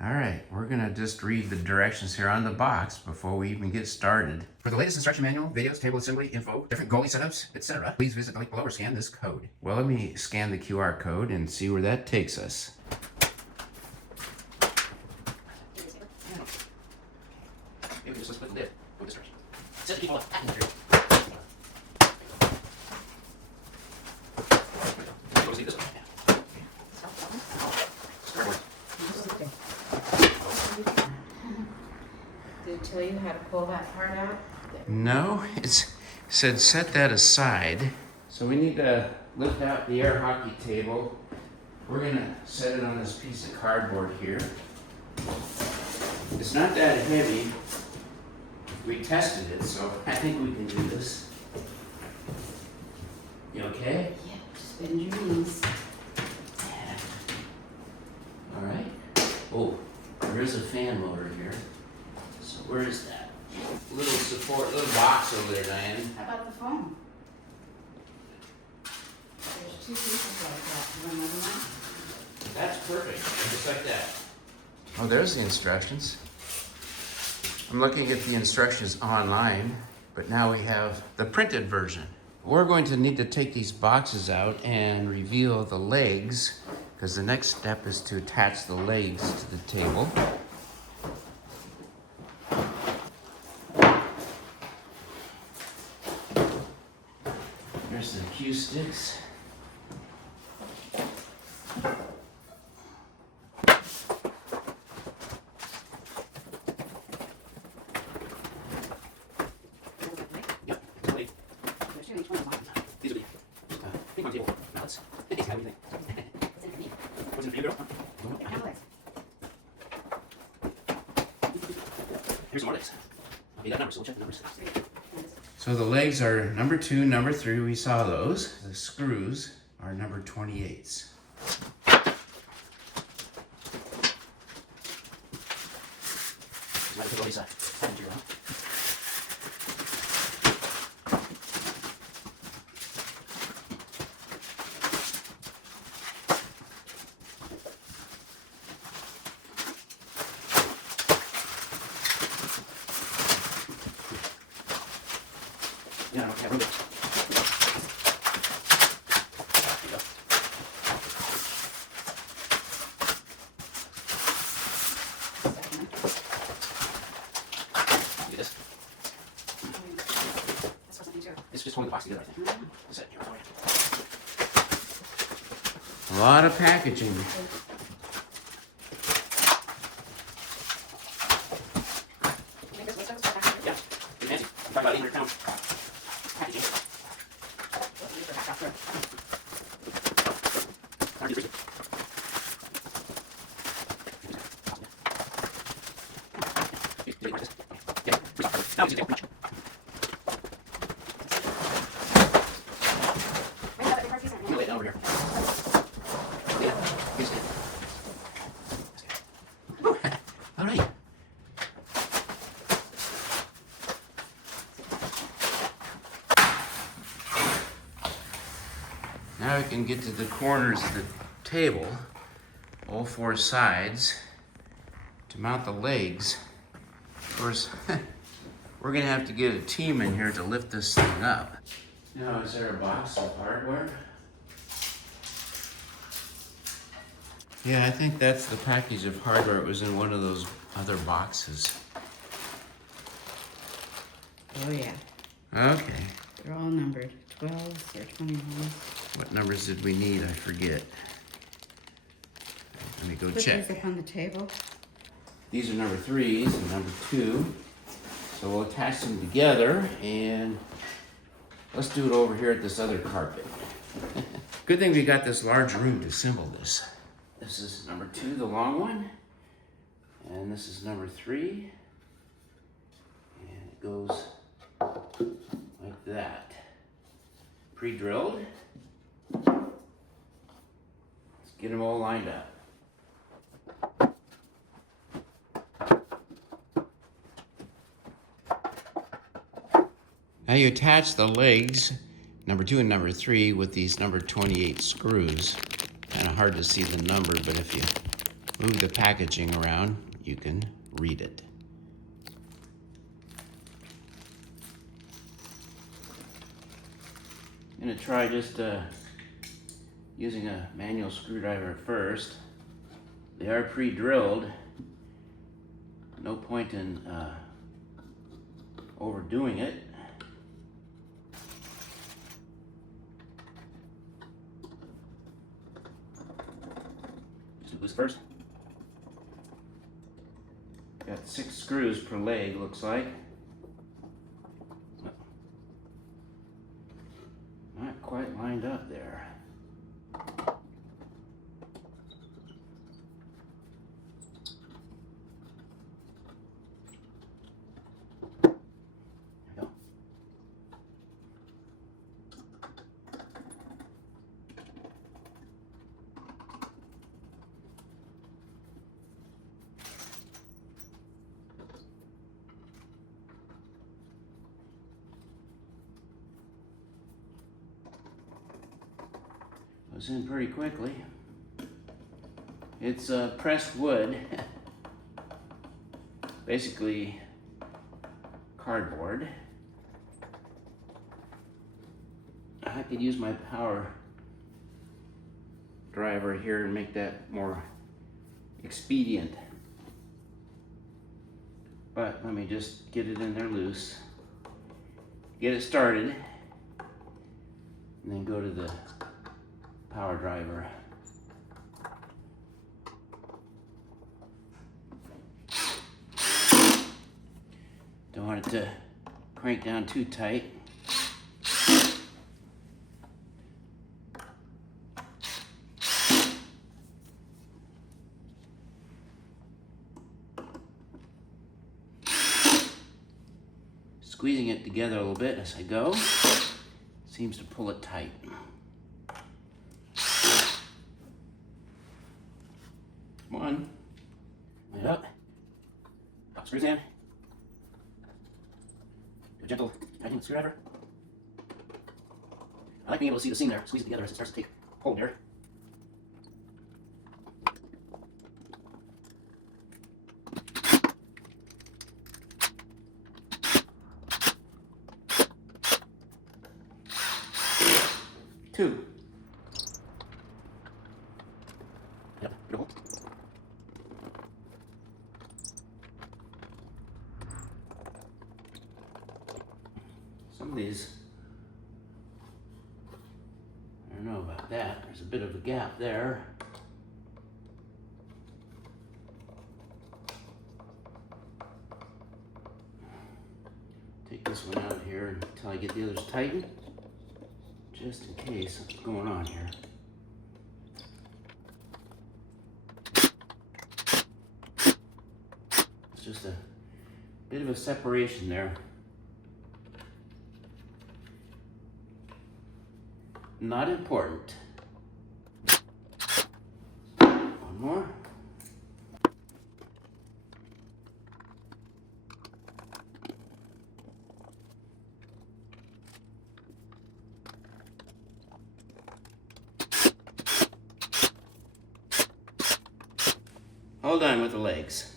All right, we're gonna just read the directions here on the box before we even get started. For the latest instruction manual, videos, table assembly, info, different goalie setups, etc., please visit the link below or scan this code. Well, let me scan the QR code and see where that takes us. Maybe just split the lid with this direction. Set people up. Did it tell you how to pull that part out? No, it said set that aside. So we need to lift out the air hockey table. We're gonna set it on this piece of cardboard here. It's not that heavy. We tested it, so I think we can do this. You okay? Yeah, just bend your knees. All right. Oh, there is a fan motor here. So where is that? Little support, little box over there, Diane. How about the phone? There's two pieces like that. You want another one? That's perfect, just like that. Oh, there's the instructions. I'm looking at the instructions online, but now we have the printed version. We're going to need to take these boxes out and reveal the legs, because the next step is to attach the legs to the table. There's the cue sticks. These will be ping pong table mallets. What do you think? What's in it for you, girl? Here's some more legs. Okay, that number, so we'll check the numbers. So the legs are number 2, number 3, we saw those. The screws are number 28s. Yeah, I don't have room. There you go. Do this. It's just holding the box together, I think. That's it. Here for you. A lot of packaging. Yeah. Hey, Nancy, I'm talking about 800 pounds. Packaging. Aren't you freaking? Yeah. Now we just take a I'm gonna lay it down over here. Yeah. All right. Now we can get to the corners of the table, all 4 sides, to mount the legs. Of course, we're gonna have to get a team in here to lift this thing up. Now, is there a box of hardware? Yeah, I think that's the package of hardware. It was in one of those other boxes. Oh, yeah. Okay. They're all numbered. 12s or 21s. What numbers did we need? I forget. Let me go Put check. these up on the table. These are number 3s and number 2. So we'll attach them together and let's do it over here at this other carpet. Good thing we got this large room to assemble this. This is number 2, the long one. And this is number 3. And it goes like that. Pre-drilled. Let's get them all lined up. Now you attach the legs, number 2 and number 3, with these number 28 screws. Kind of hard to see the number, but if you move the packaging around, you can read it. I'm going to try just using a manual screwdriver first. They are pre-drilled. No point in overdoing it. Just do this first. Got 6 screws per leg, looks like. Not quite lined up there. There we go. Goes in pretty quickly. It's pressed wood, basically cardboard. I could use my power driver here and make that more expedient. But let me just get it in there loose, get it started, and then go to the power driver. Don't want it to crank down too tight. Squeezing it together a little bit as I go seems to pull it tight. Come on. Light it up. Pop screws in. Do a gentle tightening with the screwdriver. I like being able to see the seam there. Squeeze it together as it starts to take hold there. Two. Yep, good hold. Some of these, I don't know about that. There's a bit of a gap there. Take this one out here until I get the others tightened, just in case something's going on here. It's just a bit of a separation there. Not important. One more. All done with the legs.